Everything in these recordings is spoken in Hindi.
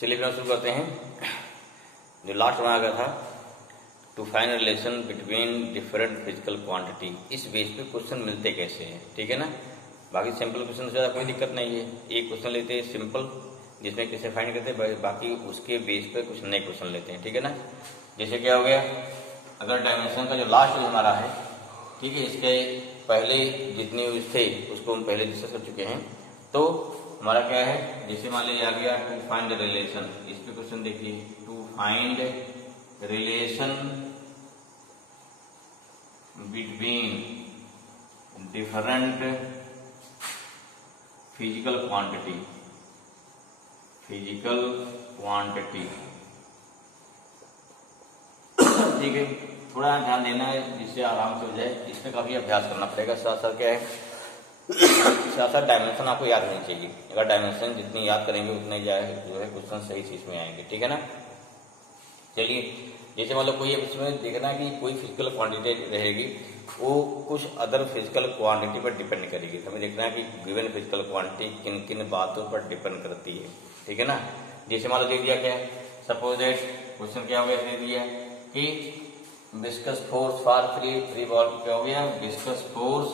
चलिए फिर शुरू करते हैं। जो लास्ट बनाया गया था, to find relation between different physical quantity, इस बेस पे क्वेश्चन मिलते कैसे हैं, ठीक है ना। बाकी सिंपल क्वेश्चन से ज़्यादा कोई दिक्कत नहीं है। एक क्वेश्चन लेते हैं सिंपल, जिसमें कैसे फाइंड करते हैं, बाकी उसके बेस पे कुछ नए क्वेश्चन लेते हैं, ठीक है ना। जैसे क्या हो गया, अगर डायमेंशन का जो लास्ट हमारा है, ठीक है, इसके पहले जितने थे उसको हम पहले डिस्कस कर चुके हैं। तो हमारा क्या है, जैसे मान लीजिए आ गया टू फाइंड रिलेशन, इस पे क्वेश्चन देखिए, to find relation between different physical quantity, ठीक है। थोड़ा ध्यान देना है जिससे आराम से हो जाए, इसमें काफी अभ्यास करना पड़ेगा। साथ साथ क्या है, साथ साथ डायमेंशन आपको याद होनी चाहिए। अगर डायमेंशन जितनी याद करेंगे उतने जो है क्वेश्चन सही चीज में आएंगे, ठीक है ना। चलिए, जैसे मतलब कोई इसमें देखना कि कोई फिजिकल क्वांटिटी रहेगी, वो कुछ अदर फिजिकल क्वांटिटी पर डिपेंड करेगी। हमें देखना है कि गिवन फिजिकल क्वांटिटी किन किन बातों पर डिपेंड करती है, ठीक है ना। जैसे मान लो दे दिया क्या, सपोज दैट क्वेश्चन क्या हो गया, दे दिया कि viscous force for free ball, क्या हो गया, विस्कस फोर्स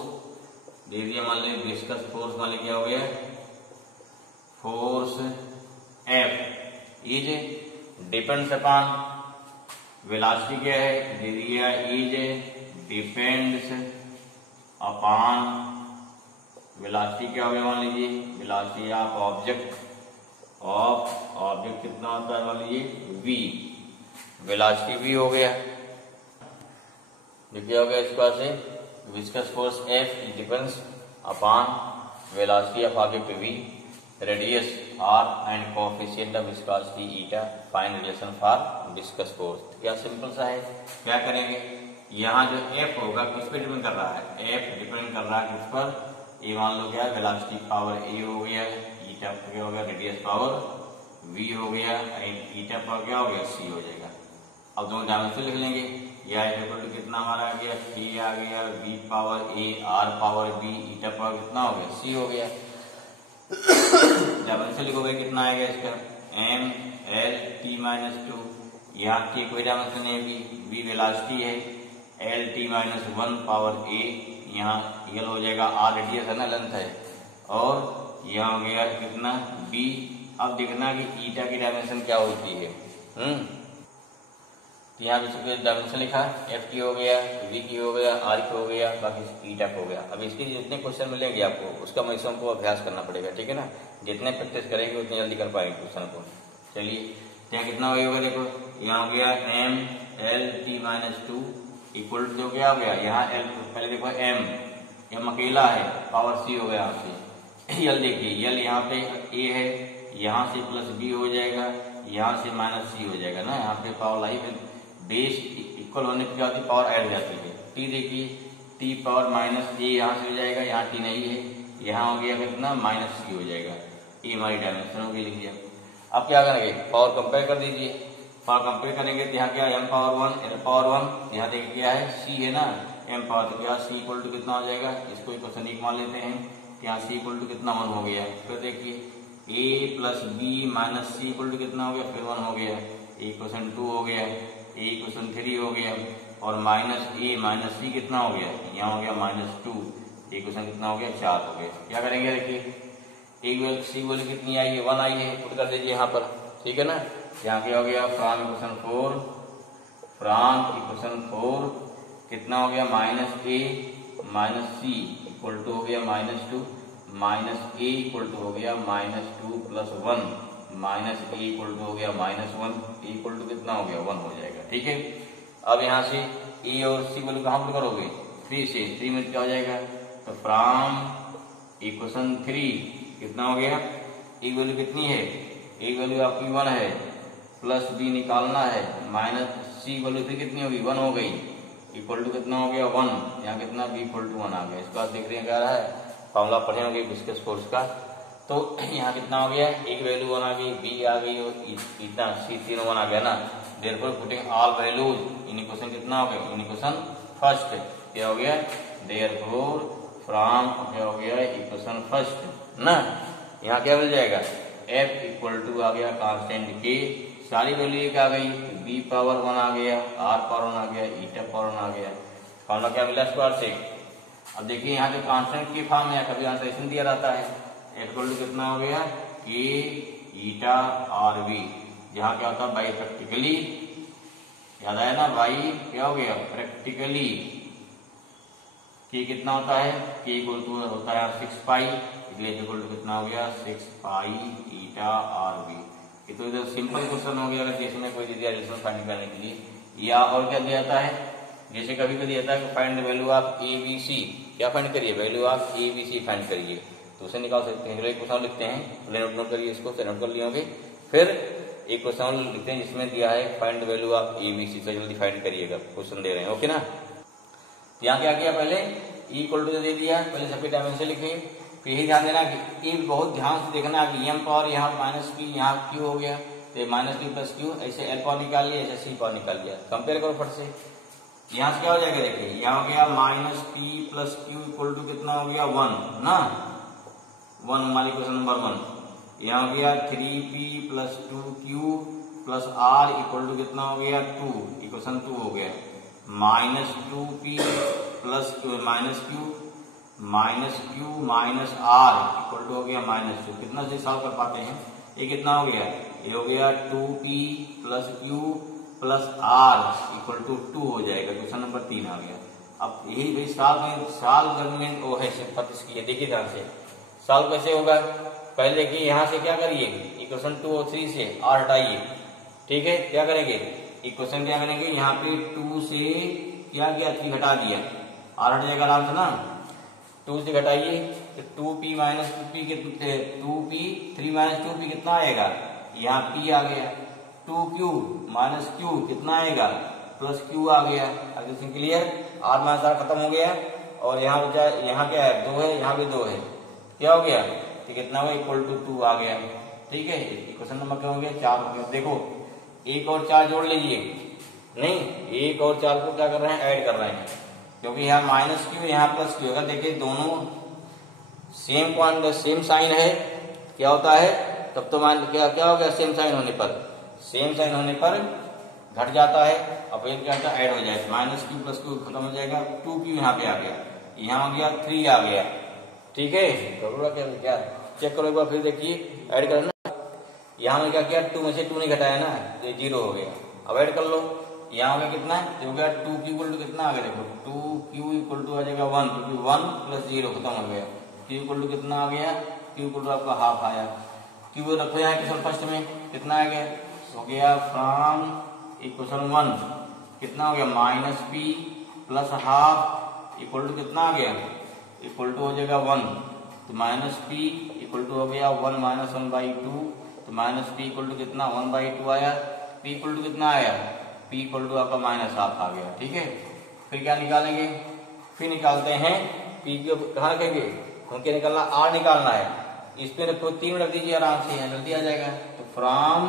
दे दिया। मान लीजिए विस्कस फोर्स मान लीजिए क्या हो गया, force F is depends upon velocity, क्या है, दे दिया इज डिपेंड्स अपॉन वेलोसिटी, क्या हो गया, मान लीजिए वेलोसिटी ऑफ ऑब्जेक्ट, कितना होता है, मान लीजिए V, वेलोसिटी V हो गया। क्या हो गया इस पास से, viscous force F depends upon velocity of object V, radius R and coefficient of viscosity eta, find relation for viscous force. क्या सिंपल सा है, क्या करेंगे, यहाँ जो F होगा किस पे डिपेंड कर रहा है, F डिपेंड कर रहा है किस पर, ये मान लो क्या है, वेलोसिटी पावर A हो गया, ईटा क्या हो गया, रेडियस पावर V हो गया, ईटा पावर क्या हो गया, C हो जाएगा। अब दोनों डायमेंशन लिख लेंगे, या इक्वल टू कितना हमारा आ गया, K आ गया, V power A, R power B, eta power कितना हो गया, C हो गया। डायमेंशन लिखोगे कितना आएगा इसका, M L T माइनस 2, यहाँ K कोई डायमेंशन नहीं है, V वेलोसिटी है, L T minus 1 power A, यहाँ L हो जाएगा, R रेडियस है ना, लेंथ है, और यहाँ हो गया कितना B। अब देखना कि ईटा की डायमेंशन क्या होती है। यहाँ भी डायमेंशन लिखा, F की हो गया, V की हो गया, R की हो गया, बाकी ईटा हो गया। अब इसके जितने क्वेश्चन मिलेंगे आपको, उसका मैक्सिमम को अभ्यास करना पड़ेगा, ठीक है ना। जितने प्रैक्टिस करेंगे उतने जल्दी कर पाएंगे क्वेश्चन को। चलिए, यहाँ कितना होगा, देखो यहाँ हो गया M L T minus 2 equal to क्या हो गया, यहाँ L पहले देखो M अकेला है, पावर C हो गया यहाँ से। L देखिए, L यहाँ पे A है, यहाँ से प्लस B हो जाएगा, यहाँ से माइनस C हो जाएगा ना, यहाँ पे पावर लाइफ बेस इक्वल होने की क्या होती है, पावर ऐड हो जाती है। T देखिए, T पावर माइनस A यहाँ से हो जाएगा, यहाँ T नहीं है, यहाँ हो गया कितना माइनस C हो जाएगा। ये हमारी डायमेंशन होगी, लिख दिया। अब क्या करेंगे, पावर कंपेयर कर दीजिए, पावर कंपेयर करेंगे तो यहाँ क्या, M पावर 1 L पावर 1, यहाँ देखिए क्या है, C है ना, M पावर, तो क्या C इक्वल टू कितना हो जाएगा, इसको इक्वेशन 1 मान लेते हैं, यहाँ C इक्वल टू कितना 1 हो गया। फिर देखिए A plus B minus C equal to कितना हो गया, फिर 1 हो गया, इक्वेशन 2 हो गया, इक्वेशन 3 हो गया, और माइनस A माइनस C कितना हो गया, यहाँ हो गया माइनस 2, इक्वेशन कितना हो गया, 4 हो गया। क्या करेंगे, देखिए एक C बोली कितनी आई है, 1 आई है, पुट कर दीजिए यहाँ पर, ठीक है ना। यहाँ क्या हो गया, फ्रॉम इक्वेशन 4 कितना हो गया, minus A minus C equal to हो गया minus 2, minus A equal to हो गया minus 2 plus 1, minus A equal to हो गया माइनस 1, A इक्वल टू कितना हो गया, 1 हो जाएगा, ठीक है। अब यहाँ से A और C बोले कहाँ पर करोगे, 3 से, 3 में क्या हो जाएगा, तो फ्रॉम इक्वेशन 3 कितना हो गया, A वैल्यू कितनी है, A वैल्यू आपकी 1 है, प्लस B निकालना है, माइनस C वैल्यू फिर कितनी होगी, 1 हो गई, इक्वल टू कितना हो गया 1, यहाँ कितना B इक्वल टू 1 आ गया। इसके बाद देख रहे हैं क्या रहा है, फॉर्मूला पढ़े होंगे विस्कस फोर्स का, तो यहाँ कितना हो गया, एक वैल्यू 1 आ गई, B आ गई, और इतना C तीनों 1 आ गया ना। Therefore putting all values in equation कितना हो गया, इन इक्वेशन फर्स्ट, क्या हो गया, देयरफॉर फ्रॉम क्या हो गया, इक्वेशन फर्स्ट ना, यहाँ क्या मिल जाएगा, एफ इक्वल टू आ गया कांस्टेंट के, सारी वैल्यू एक आ गई, बी पावर 1 आ गया, आर पावर 1 आ गया, ईटा पावर 1 आ गया, फॉर्मूला क्या मिला स्क्वायर से। अब देखिए यहाँ पे कांस्टेंट की फॉर्म है, कभी आंसर दिया रहता है, एफ इक्वल टू कितना हो गया के ईटा आर बी, जहाँ क्या होता है बाई प्रैक्टिकली, याद आया ना, बाई क्या हो गया प्रैक्टिकली, के कितना होता है, के इक्वल टू होता है 6 पाई, इसलिए इक्वल टू कितना हो गया 6 पाई ईटा आर बी। ये तो इधर सिंपल क्वेश्चन हो गया, अगर जैसे में कोई दिया रिलेशन फाइंड करने के लिए, या और क्या दिया जाता है, जैसे कभी कभी दिया जाता है find value of A B C, क्या फाइंड करिए, value of A B C find करिए, तो उसे निकाल सकते हैं। एक क्वेश्चन लिखते हैं, नोट करिए इसको, नोट कर लिए होंगे। फिर एक क्वेश्चन लिखते हैं जिसमें दिया है find value of A B C, तो जल्दी फाइंड करिएगा, क्वेश्चन दे रहे हैं, ओके ना। यहाँ क्या किया, पहले ई इक्वल टू दे दिया, पहले सबके डायमेंशन लिखे, फिर यही ध्यान देना कि ई बहुत ध्यान से देखना कि एम पावर यहाँ माइनस पी, यहाँ क्यू हो गया, तो माइनस पी प्लस क्यू, ऐसे एल पावर निकाल लिया, ऐसे सी पावर निकाल लिया, कंपेयर करो फट से। यहाँ से क्या हो जाएगा, देखिए यहाँ हो गया minus P plus Q equal to कितना हो गया 1 ना, 1 हमारी क्वेश्चन नंबर 1। यहाँ हो गया 3p plus 2q plus R equal to कितना हो गया 2, इक्वेशन 2 हो गया, minus 2p plus minus Q minus R equal to हो गया -2, कितना से सॉल्व कर पाते हैं, ये कितना हो गया, ये हो गया 2p plus Q plus R equal to 2 हो जाएगा, क्वेश्चन नंबर 3 आ गया। अब यही भाई सॉल्व करने वो है सिंपल इसकी, देखिए ध्यान से सॉल्व कैसे होगा, पहले देखिए यहाँ से क्या करिए, इक्वेशन 2 और 3 से आर हटाइए, ठीक है, क्या करेंगे इक्वेशन क्या करेंगे, यहाँ पे 2 से क्या किया 3 घटा दिया, आर हट जाएगा आराम से ना, 2 से घटाइए तो 2p माइनस 2p कितने, 2p 3 माइनस 2p कितना आएगा, यहाँ p आ गया, 2q माइनस q कितना आएगा प्लस q आ गया, अब क्लियर, आर माइनस आर खत्म हो गया, और यहाँ बचा, यहाँ क्या है 2 है, यहाँ भी 2 है, क्या हो गया, तो कितना हुआ इक्वल टू 2 आ गया, ठीक है। क्वेश्चन नंबर क्या हो गया 4 हो गया। देखो 1 और 4 जोड़ लीजिए, नहीं 1 और 4 को क्या कर रहे हैं, ऐड कर रहे हैं, क्योंकि यहाँ माइनस क्यू यहाँ प्लस क्यू, अगर देखिए दोनों सेम साइन है, क्या होता है तब तो मान क्या हो गया, सेम साइन होने पर घट जाता है, अब एक क्या ऐड हो जाएगा, माइनस क्यू प्लस क्यू खत्म हो जाएगा, 2q यहाँ पे आ गया, यहाँ हो गया 3 आ गया, ठीक है, क्या चेक करो एक बार, फिर देखिए ऐड करना, यहाँ में क्या किया 2 में से 2 नहीं घटाया ना, ये 0 हो गया, अब ऐड कर लो, यहाँ हो गया कितना, हो गया 2q इक्वल टू कितना आ गया, देखो 2q इक्वल टू आ जाएगा 1, क्योंकि 1 प्लस 0 खत्म हो गया, q इक्वल टू कितना आ गया, q इक्वल टू आपका हाफ आया, q रखो यहाँ क्वेश्चन फर्स्ट में कितना आ गया, हो गया फ्रॉम इक्वेशन 1 कितना हो गया minus p plus half equal to कितना आ गया, इक्वल टू हो जाएगा 1, तो माइनस p इक्वल टू हो गया 1 माइनस 1/2, तो माइनस p इक्वल टू कितना 1/2 आया, p इक्वल टू कितना आया, p इक्वल टू आपका माइनस हाफ आ गया, ठीक है। फिर क्या निकालेंगे, फिर निकालते हैं p को कहाँ रखेंगे, हमको निकालना r निकालना है, इस पे रखो 3 रख दीजिए आराम से, यहाँ जल्दी आ जाएगा, तो फ्रॉम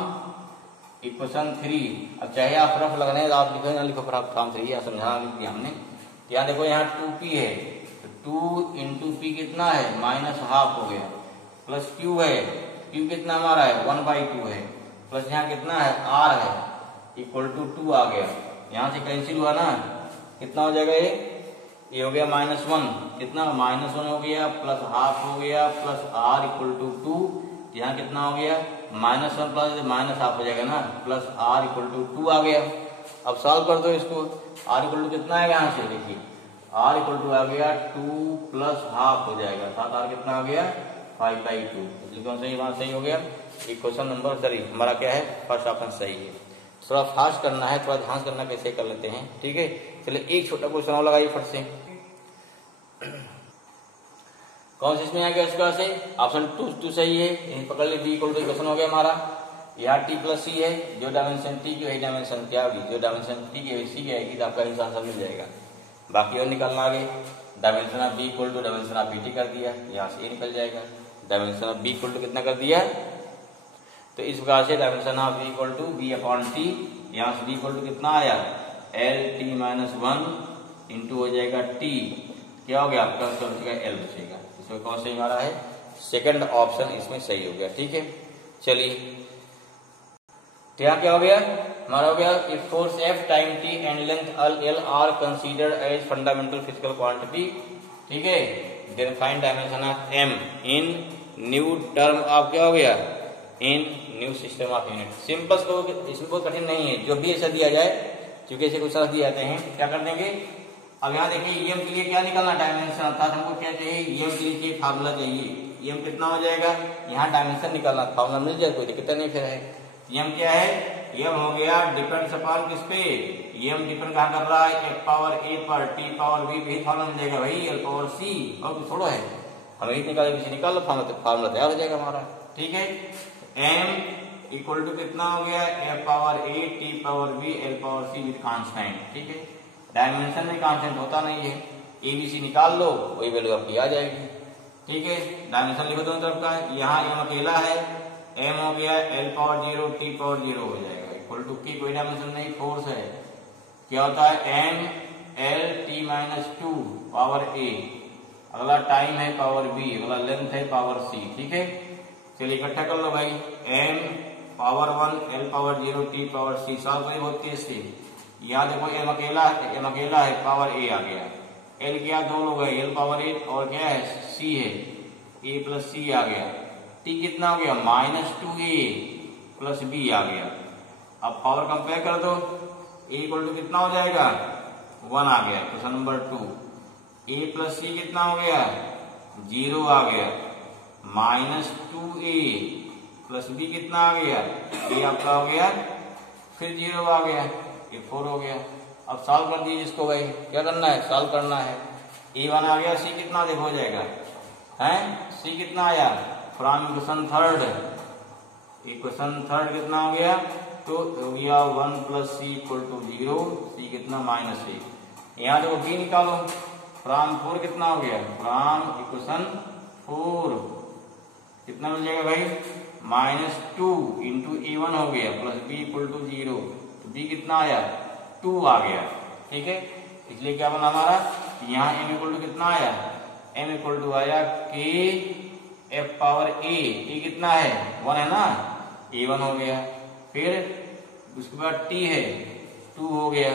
इक्वेशन 3, अब चाहे आप रफ लगने आप लिखो ना लिखो, फ्रॉम 3 या समझाना लिख दिया हमने, यहाँ देखो यहाँ 2p है, तो 2 इंटू p कितना है माइनस हाफ हो गया, प्लस q है, q कितना हमारा है 1/2 है, प्लस यहाँ कितना है r है इक्वल टू 2 आ गया, यहाँ से कैंसिल हुआ ना, कितना हो जाएगा ये हो गया -1, कितना -1 हो गया प्लस हाफ हो गया प्लस r इक्वल टू 2, यहाँ कितना हो गया -1 प्लस माइनस हाफ हो जाएगा ना, प्लस r इक्वल टू 2 आ गया। अब सॉल्व कर दो इसको, r इक्वल टू कितना आएगा, यहाँ से देखिए r इक्वल टू आ गया 2 प्लस हाफ हो जाएगा, साथ r कितना आ गया 5/2, कौन सा बात सही हो गया, क्वेश्चन नंबर 3 हमारा क्या है, फर्स्ट ऑप्शन सही है। थोड़ा फास्ट करना है, थोड़ा ध्यान करना, कैसे कर लेते हैं, ठीक है। चलिए एक छोटा क्वेश्चन और लगाइए फट से, कौन सा इसमें आ गया इसका से, ऑप्शन 2 सही है, यही पकड़ ली, डी इक्वल टू क्वेश्चन हो गया हमारा, यहाँ t प्लस सी है, जो डायमेंशन t की वही डायमेंशन क्या होगी, जो डायमेंशन t की वही सी की आएगी, तो आपका आंसर मिल जाएगा। बाकी और निकालना आगे, dimension of b equal to dimension of bt कर दिया, यहाँ से a निकल जाएगा, dimension of b equal to कितना कर दिया, तो इस प्रकार से dimension of b equal to b/t, यहाँ से b इक्वल टू कितना आया lt-1 इंटू हो जाएगा t, क्या हो गया आपका l बचेगा, इसमें कौन सही हमारा है, सेकंड ऑप्शन इसमें सही हो गया, ठीक है। चलिए यहाँ क्या हो गया हमारा, हो गया if force F time T and length L are considered as fundamental physical quantity, ठीक है, then find dimension of M in new term of क्या हो गया, in new system of unit. Simple को इसमें कोई कठिन नहीं है, जो भी ऐसा दिया जाए, क्योंकि ऐसे कुछ दिए जाते हैं, क्या कर देंगे। अब यहाँ देखिए EM के लिए क्या निकालना, डायमेंशन, अर्थात हमको क्या चाहिए, EM के लिए फार्मूला चाहिए। EM कितना हो जाएगा, यहाँ डायमेंशन निकालना, फार्मूला मिल जाए, कोई दिक्कत नहीं फिर है। EM क्या है, EM हो गया डिपेंड्स अपॉन किस पे, EM डिपेंड कहाँ कर रहा है, F पावर A पर, T पावर B, वही फार्मूला मिल जाएगा भाई, L पावर C, और कुछ थोड़ा है, हम एक निकाले किसी निकाल लो, फार्मूला तैयार हो जाएगा हमारा, ठीक है। M इक्वल टू कितना हो गया, F power A, T power B, L power C with constant, ठीक है। डायमेंशन में कांस्टेंट होता नहीं है, ABC निकाल लो, वही वैल्यू आपकी आ जाएगी, ठीक है। डायमेंशन लिखो दोनों तरफ का, यहाँ M अकेला है, M हो गया L पावर 0, T पावर 0 हो जाएगा, इक्वल टू की कोई डायमेंशन नहीं, फोर्स है, क्या होता है M L T minus 2 power A, अगला टाइम है पावर B, अगला लेंथ है पावर C, ठीक है। चलिए इकट्ठा कर लो भाई, M power 1, L power 0, T power C, solve करिए बहुत तेज से। यहाँ देखो M अकेला है, पावर A आ गया, L क्या दो लोग है, L पावर 8 और क्या है C है, A प्लस C आ गया, T कितना हो गया माइनस 2A प्लस B आ गया। अब पावर कंपेयर कर दो, A इक्वल टू कितना हो जाएगा 1 आ गया, question number 2। A plus C कितना हो गया 0 आ गया, माइनस 2A प्लस B कितना आ गया, A आपका हो गया फिर 0 आ गया, ये 4 हो गया। अब सॉल्व कर दीजिए इसको भाई, क्या करना है, सॉल्व करना है। A1 आ गया, C कितना देखो हो जाएगा, हैं C कितना आया from equation third, equation third कितना हो गया, तो हो गया 1 plus C equal to 0, C कितना माइनस 1। यहाँ देखो B निकालो, फ्रॉम 4 कितना हो गया, फ्रॉम इक्वेशन 4 कितना मिल जाएगा भाई, माइनस 2 इंटू A1 हो गया प्लस B इक्वल टू 0, तो B कितना आया 2 आ गया, ठीक है। इसलिए क्या बना हमारा, यहाँ M इक्वल टू कितना आया, M इक्वल टू आया K F power A, A कितना है 1 है ना, A1 हो गया, फिर उसके बाद T है 2 हो गया,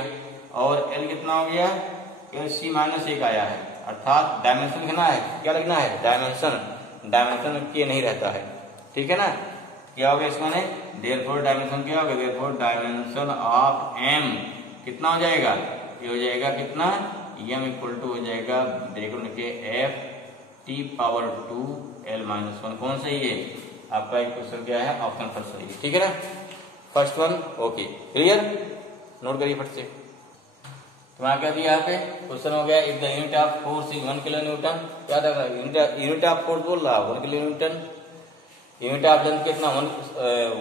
और L कितना हो गया LC माइनस 1 आया है, अर्थात डायमेंशन लिखना है, क्या लिखना है डायमेंशन, डायमेंशन के नहीं रहता है, ठीक है ना। क्या हो गया इसमें, देयरफॉर डायमेंशन क्या हो गया, देयरफॉर डायमेंशन ऑफ M कितना हो जाएगा, ये हो जाएगा कितना, M इक्वल टू हो जाएगा ब्रैकेट के F T power 2 L minus 1, कौन सही है आपका, एक क्वेश्चन क्या है, ऑप्शन फर्स्ट सही है, ठीक है ना, first one okay, clear, note करिए फट से। तुम्हारा क्या दिया यहाँ पे क्वेश्चन हो गया, if the unit of force is 1 kilo newton, क्या था यूनिट ऑफ फोर्स बोल रहा 1 kilo newton, unit of length कितना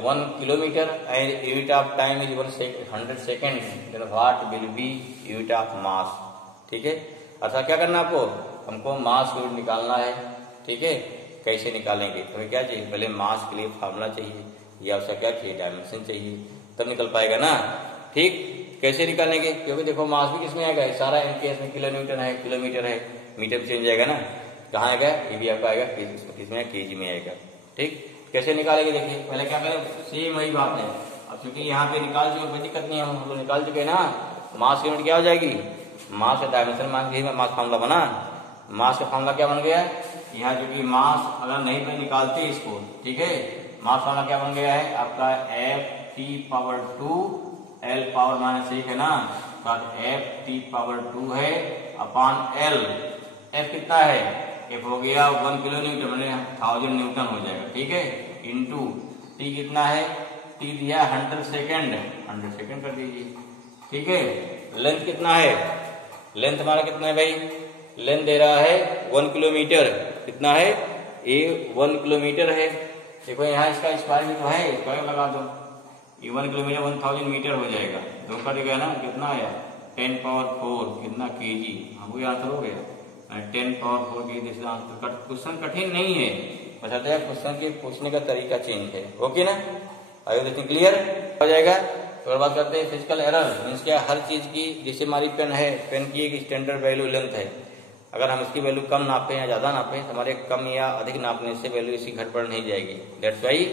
1 kilometre, and unit of time is 100 second, then what will be unit of mass, ठीक है। अच्छा क्या करना आपको, हमको मास यूनिट निकालना है, ठीक है। कैसे निकालेंगे, हमें क्या चाहिए, पहले मास के लिए फार्मूला चाहिए, या उसका क्या चाहिए डायमेंशन चाहिए, तब निकल पाएगा ना, ठीक। कैसे निकालेंगे, क्योंकि देखो मास भी किसमें आएगा, सारा एमकेएस में किलो न्यूटन है, किलोमीटर है, मीटर में चेंज जाएगा ना, कहाँ आएगा, ये भी आपका आएगा किसमें, केजी में आएगा, ठीक। कैसे निकालेंगे, देखिए पहले क्या करें, सेम वही बात है। अब क्योंकि यहाँ पे निकाल चुके, कोई दिक्कत नहीं है, हम लोग निकाल चुके ना, मास यूनिट क्या हो जाएगी, मास का डायमेंशन मान के मास फार्मूला बना, मास का फार्मूला क्या बन गया, यहाँ जो कि मास अगर नहीं पे निकालते इसको, ठीक है, मास फार्मूला क्या बन गया है आपका, F T power 2 L power minus 1 है ना, तो F T पावर 2 है अपॉन L, F कितना है, F हो गया 1 किलो न्यूटन, मैंने 1000 न्यूटन हो जाएगा, ठीक है, इंटू T कितना है, T दिया 100 सेकेंड, 100 सेकेंड कर दीजिए, ठीक है। लेंथ कितना है, लेंथ हमारा कितना है भाई, लेंथ दे रहा है 1 किलोमीटर, कितना है ये 1 किलोमीटर है, देखो यहाँ इसका स्क्वायर भी तो है, स्क्वायर लगा दो, ये 1 किलोमीटर 1000 मीटर हो जाएगा, दो कट गया ना, कितना आया 10 पावर 4 कितना केजी, हमको आंसर हो गया 10 पावर 4 केजी। आंसर क्वेश्चन कठिन नहीं है, बस क्वेश्चन के पूछने का तरीका चेंज है, ओके ना, आई होप क्लियर हो जाएगा। तो बात करते हैं फिजिकल एरर, मीन्स क्या, हर चीज की, जैसे हमारी पेन है, पेन की एक स्टैंडर्ड वैल्यू लेंथ है, अगर हम इसकी वैल्यू कम नापें या ज्यादा नापें, हमारे कम या अधिक नापने से वैल्यू इसकी घट बढ़ नहीं जाएगी, दैट्स वाई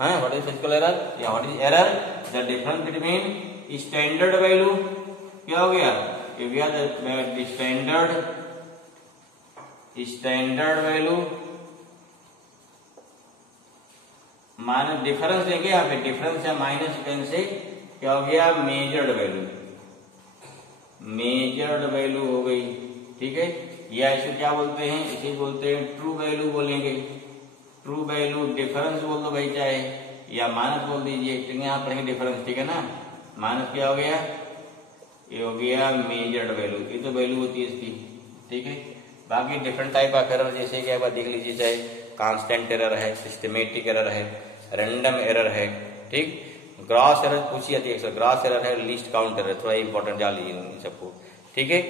है व्हाट इज फिजिकल एरर या what is error, the difference between standard value, क्या हो गया स्टैंडर्ड वैल्यू माइनस डिफरेंस देंगे यहाँ पे, डिफरेंस या माइनस टेन से क्या हो गया मेजर्ड वैल्यू, मेजर्ड वैल्यू हो गई, ठीक है। या इसे क्या बोलते हैं, इसे बोलते हैं ट्रू वैल्यू बोलेंगे, ट्रू वैल्यू डिफरेंस बोल दो भाई चाहे, या माइनस बोल दीजिए, क्योंकि यहाँ पढ़ेंगे डिफरेंस, ठीक है ना। माइनस क्या हो गया, ये हो गया मेजर्ड वैल्यू, ये तो वैल्यू होती है इसकी, ठीक है। बाकी डिफरेंट टाइप ऑफ एरर जैसे क्या देख लीजिए, चाहे कांस्टेंट एरर है, सिस्टमेटिक एरर है, रैंडम एरर है, ठीक। ग्रॉस एरर पूछी जाती है, ग्रॉस एरर है, लीस्ट काउंट एरर, थोड़ा इंपॉर्टेंट जान लीजिए इन सबको, ठीक है।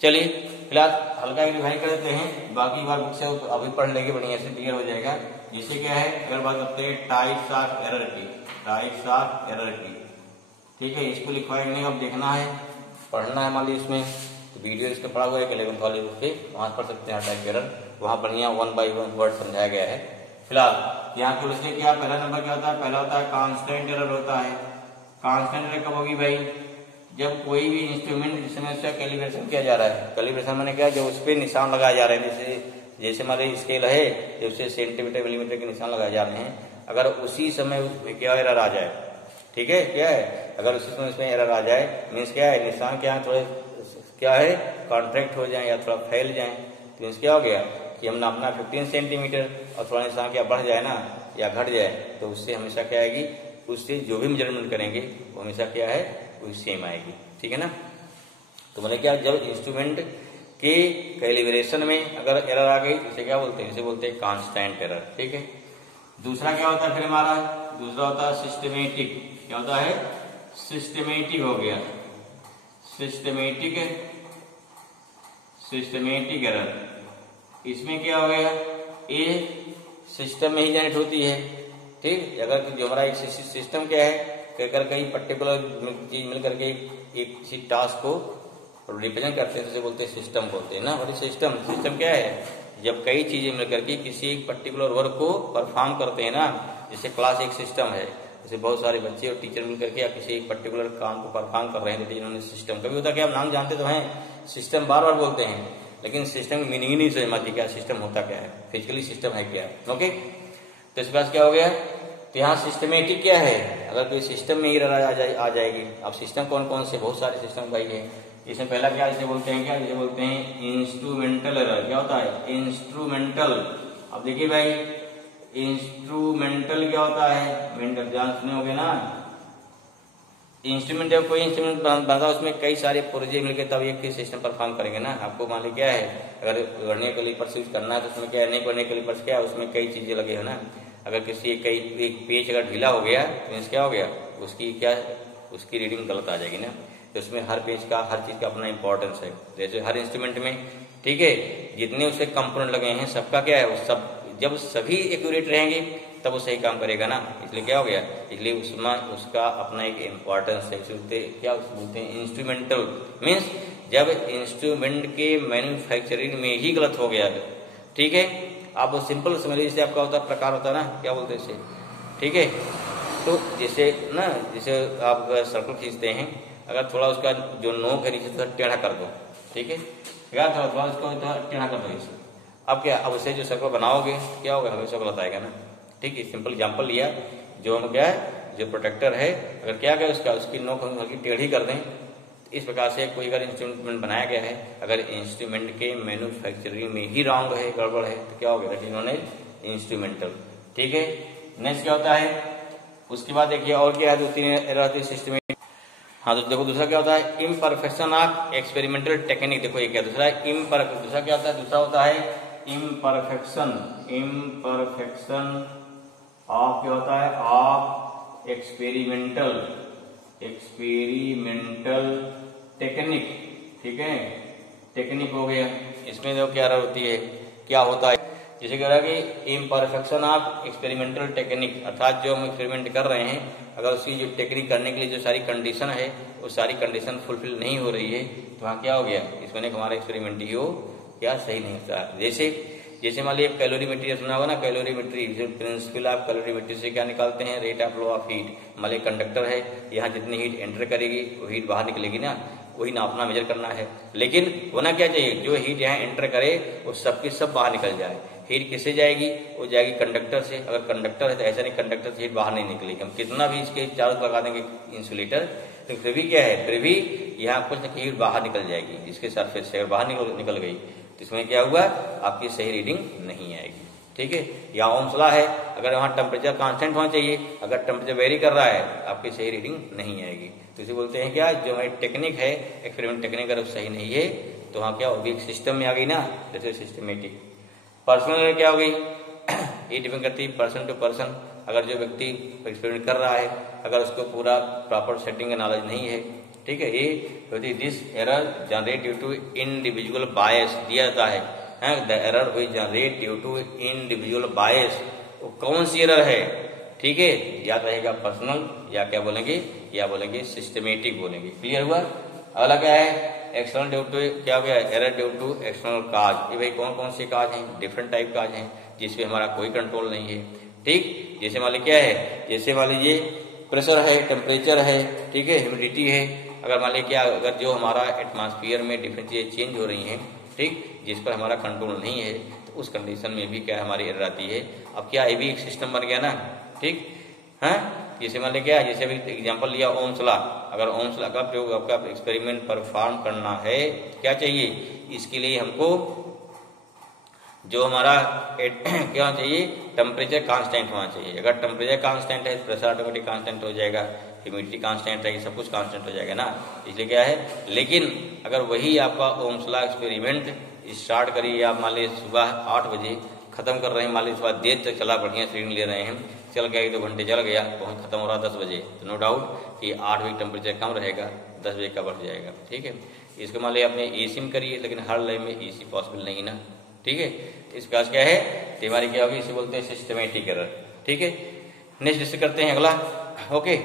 चलिए फिलहाल हल्का रिवाइज कर देते हैं, बाकी बार बुक से अभी पढ़ लेंगे, बढ़िया से क्लियर हो जाएगा। जिससे क्या है, अगर बात करते हैं टाइप्स ऑफ एरर की, टाइप्स ऑफ एरर की, ठीक है। इसको लिखवाएंगे, अब देखना है, पढ़ना है, मान लीजिए इसमें तो वीडियो इसका पढ़ा हुआ है 11th वाले उसके, वहां पढ़ सकते हैं टाइप एरर, वहां बढ़िया 1 by 1 वर्ड समझाया गया है। फिलहाल यहाँ पर उसने क्या, पहला नंबर क्या होता है, पहला होता है कांस्टेंट एरर होता है। कांस्टेंट एरर कब होगी भाई, जब कोई भी इंस्ट्रूमेंट जिसमें उसका कैलिब्रेशन किया जा रहा है, कैलिब्रेशन मैंने क्या, जो उस पर निशान लगाए जा रहे हैं, जैसे हमारे स्केल है, जब उसे सेंटीमीटर मिलीमीटर के निशान लगाए जा रहे हैं, अगर उसी समय उसमें क्या एरर आ जाए, ठीक है, क्या है, अगर उसी समय उसमें एरर आ जाए, मीन्स क्या है, निशान क्या है, थोड़े क्या है कॉन्ट्रैक्ट हो जाए या थोड़ा फैल जाए, तो मीन्स क्या हो गया कि हम नापना 15 सेंटीमीटर और थोड़ा निशान क्या बढ़ जाए ना या घट जाए, तो उससे हमेशा क्या आएगी, उससे जो भी मेजरमेंट करेंगे वो हमेशा क्या है, वो सेम आएगी, ठीक है ना। तो मैंने क्या, जब इंस्ट्रूमेंट के कैलिब्रेशन में अगर एरर आ गई तो इसे क्या बोलते हैं, इसे बोलते हैं कांस्टेंट एरर, ठीक है। दूसरा क्या होता है फिर हमारा, दूसरा होता है सिस्टमेटिक, क्या होता है, सिस्टमेटिक हो गया, सिस्टमेटिक, सिस्टमेटिक एरर। इसमें क्या हो गया, ये सिस्टम में ही जनरेट होती है, ठीक। अगर जो हमारा एक सिस्टम क्या है, अगर कई पर्टिकुलर चीज मिलकर के एक किसी टास्क को रिप्रेजेंट करते हैं तो बोलते हैं सिस्टम बोलते हैं ना। और सिस्टम, सिस्टम क्या है, जब कई चीजें मिलकर के किसी एक पर्टिकुलर वर्क को परफॉर्म करते हैं ना, जैसे क्लास एक सिस्टम है, जैसे बहुत सारे बच्चे और टीचर मिलकर के या किसी एक पर्टिकुलर काम को परफॉर्म कर रहे हैं तो इन्होंने सिस्टम, कभी होता क्या, आप नाम जानते तो हैं, सिस्टम बार बार बोलते हैं, लेकिन सिस्टम की मीनिंग ही नहीं समझ आती, क्या सिस्टम होता क्या है, फिजिकली सिस्टम है क्या, ओके। तो इसके पास क्या हो गया, तो यहाँ सिस्टमेटिक क्या है, अगर कोई सिस्टम में एरर आ जाएगी। अब सिस्टम कौन कौन से, बहुत सारे सिस्टम भाई है। इसमें पहला क्या, इसे बोलते हैं क्या, इसे बोलते हैं इंस्ट्रूमेंटल एरर। क्या होता है, इंस्ट्रूमेंटल। अब देखिए भाई, इंस्ट्रूमेंटल क्या होता है, मेंटल जान सुने होंगे ना। इंस्ट्रूमेंट, जब कोई इंस्ट्रूमेंट बनता है उसमें कई सारे पुर्जे मिलकर तब एक सिस्टम परफॉर्म करेंगे ना। आपको मान लीजिए क्या है, अगर वर्नियर कैलिपर्स यूज करना है तो उसमें क्या है, नहीं वर्नियर कैलिपर्स क्या है, उसमें कई चीजें लगे है ना। अगर किसी एक पेज अगर ढीला हो गया तो क्या हो गया, उसकी क्या, उसकी रीडिंग गलत आ जाएगी ना। तो उसमें हर पेज का, हर चीज का अपना इंपॉर्टेंस है, जैसे हर इंस्ट्रूमेंट में, ठीक है, जितने उसके कंपोनेंट लगे हैं सबका क्या है, सब जब सभी एक्यूरेट रहेंगे तब वो सही काम करेगा ना। इसलिए क्या हो गया, इसलिए उसमें उसका अपना एक इम्पोर्टेंस है। क्या बोलते हैं, इंस्ट्रूमेंटल मीन्स जब इंस्ट्रूमेंट के मैन्युफैक्चरिंग में ही गलत हो गया, ठीक है। आप सिंपल समझ लीजिए, जैसे आपका होता प्रकार होता है ना, क्या बोलते हैं इसे, ठीक है। तो जैसे ना, जैसे आप सर्कल खींचते हैं, अगर थोड़ा उसका जो नोक है नीचे थोड़ा टेढ़ा कर दो, ठीक है, या थोड़ा उसको टेढ़ा कर दो इसे। अब क्या, अब उसे जो सर्कल बनाओगे क्या होगा, हमेशा गलत आएगा ना, ठीक है। सिंपल एग्जाम्पल लिया, जो हम क्या है, जो प्रोटेक्टर है, अगर क्या गया उसका, उसकी नोक हम हल्की टेढ़ी कर दें, इस प्रकार से कोई अगर इंस्ट्रूमेंट बनाया गया है, अगर इंस्ट्रूमेंट के मैन्युफैक्चरिंग में ही रॉन्ग है, गड़बड़ है, तो क्या हो गया, इन्होंने इंस्ट्रूमेंटल, ठीक है। नेक्स्ट क्या होता है, उसके बाद देखिए और क्या है, 2-3 एरर आती है सिस्टमेटिक। हाँ, तो देखो दूसरा क्या होता है, इम्परफेक्शन ऑफ एक्सपेरिमेंटल टेक्निक। देखो ये क्या, दूसरा है इम्परफेक्शन, दूसरा क्या होता है, दूसरा होता है इम्परफेक्शन, इम्परफेक्शन ऑफ, क्या होता है, ऑफ एक्सपेरिमेंटल टेक्निक, ठीक है, टेक्निक हो गया। इसमें जो क्या एरर होती है, क्या होता है, जैसे कह रहा है कि इम्परफेक्शन ऑफ एक्सपेरिमेंटल टेक्निक, अर्थात जो हम एक्सपेरिमेंट कर रहे हैं, अगर उसकी जो टेक्निक करने के लिए जो सारी कंडीशन है, वो सारी कंडीशन फुलफिल नहीं हो रही है, तो वहाँ क्या हो गया, इसमें हमारा एक्सपेरिमेंट ही हो क्या सही नहीं होता। जैसे जैसे मान लीजिए कैलोरीमेट्री सुना होगा ना, कैलोरीमेट्री प्रिंसिपल ऑफ कैलोरीमेट्री से क्या निकालते हैं, rate of flow of heat. मान लीजिए कंडक्टर है, यहाँ जितनी हीट एंटर करेगी वो हीट बाहर निकलेगी ना, वही नापना मेजर करना है। लेकिन होना क्या चाहिए, जो हीट यहाँ एंटर करे वो सबकी सब बाहर निकल जाए। हीट किससे जाएगी, वो जाएगी कंडक्टर से। अगर कंडक्टर है तो ऐसा नहीं कंडक्टर से हीट बाहर नहीं निकलेगी, हम कितना भी इसके चारों लगा देंगे इंसुलेटर तो फिर भी क्या है, फिर भी यहाँ कुछ ना हीट बाहर निकल जाएगी इसके सरफेस से। अगर बाहर निकल गई तो इसमें क्या हुआ, आपकी सही रीडिंग नहीं आएगी। ठीक है, या ओम्स लॉ है, अगर वहाँ टेम्परेचर कांस्टेंट होना चाहिए, अगर टेम्परेचर वेरी कर रहा है आपकी सही रीडिंग नहीं आएगी। तो इसे बोलते हैं क्या, जो हमारी टेक्निक है एक्सपेरिमेंट टेक्निक अगर सही नहीं है तो वहाँ क्या होगी, सिस्टम में आ गई ना, जैसे सिस्टमेटिक। पर्सनल क्या हो गई, ये डिपेंड करती है पर्सन टू पर्सन। अगर जो व्यक्ति एक्सपेरिमेंट कर रहा है अगर उसको पूरा प्रॉपर सेटिंग का नॉलेज नहीं है, ठीक है, ये this error generate due to individual bias दिया जाता है। The error which generate due to individual bias, वो कौन सी एरर है, ठीक है, या रहेगा पर्सनल या क्या बोलेंगे, या बोलेंगे सिस्टमेटिक बोलेंगे। क्लियर हुआ। अगला क्या है, एक्सटर्नल ड्यू टू, क्या हो गया, एरर ड्यू टू एक्सटर्नल काज। ये भाई कौन कौन से काज हैं, डिफरेंट टाइप काज हैं जिसपे हमारा कोई कंट्रोल नहीं है। ठीक, जैसे मान लीजिए क्या है, जैसे मान लीजिए प्रेशर है, टेम्परेचर है, ठीक है, ह्यूमिडिटी है। अगर मान लीजिए क्या, अगर जो हमारा एटमॉस्फेयर में डिफरेंट चीजें चेंज हो रही हैं, ठीक, जिस पर हमारा कंट्रोल नहीं है, तो उस कंडीशन में भी क्या हमारी एरर आती है। अब क्या ये भी एक सिस्टम बन गया ना, ठीक है। जैसे मान लीजिए क्या, जैसे अभी एग्जांपल लिया ओम्स लॉ। अगर ओम्स लॉ का प्रयोग आपका एक्सपेरिमेंट परफॉर्म करना है, क्या चाहिए, इसके लिए हमको जो हमारा क्या होना चाहिए, टेम्परेचर कांस्टेंट होना चाहिए। अगर टेम्परेचर कांस्टेंट है प्रेशर ऑटोमेटिक कांस्टेंट हो जाएगा, ह्यूमिडिटी कांस्टेंट रहेगी, सब कुछ कांस्टेंट हो जाएगा ना, इसलिए क्या है। लेकिन अगर वही आपका ओम्स लॉ एक्सपेरिमेंट स्टार्ट करिए आप, मान लीजिए सुबह 8 बजे खत्म कर रहे हैं, मान लीजिए सुबह देर तक चला, बढ़िया रीडिंग ले रहे हैं, चल गया 1-2 घंटे चल गया, बहुत खत्म हो रहा 10 बजे, तो नो डाउट कि 8 बजे टेम्परेचर कम रहेगा, 10 बजे का बढ़ जाएगा। ठीक है, इसको मान लीजिए अपने एसी में करिए, लेकिन हर लैब में एसी पॉसिबल नहीं ना, ठीक है। इसके पास क्या है, हमारी क्या होगी, इसे बोलते हैं सिस्टमेटिक एरर। ठीक है, नेक्स्ट डिस्कस करते हैं अगला। ओके।